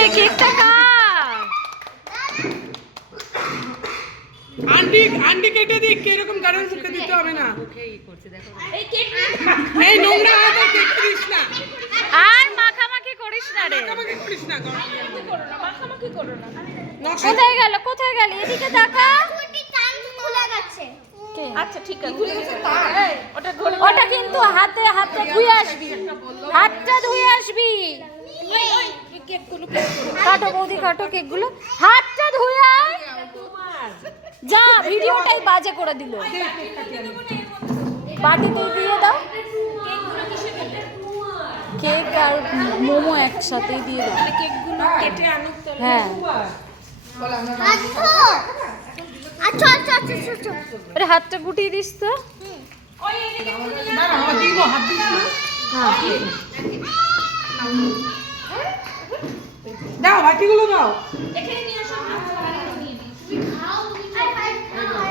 রে কেকটা কার? আন্টি কেটে দিক, এরকম গাড়ির মুখে দিতে হবে না। এই নোংরা হাতে কেক দিস না, আর মাখামাখি করিস না রে। আমাকে করিস না। কোথায় গেল কোথায় গেল? এদিকে দেখা। আচ্ছা ঠিক আছে, ওটা কিন্তু হাতে হাতে ধুয়ে আসবি, হাতটা ধুয়ে আসবি। কাটো বৌদি কাটো কেকগুলো, হাতটা ধুয়ে আয়। যা, ভিডিওটাই বাজে করে দিল। বাটিতে দিয়ে দাও কেক আর মোমো একসাথেই দিয়ে দাও। কেকগুলো কেটে আনুক তো। হ্যাঁ, আরে হাতটা গুটিয়ে দিস তো। দাও বাটিগুলো দাও। এখানে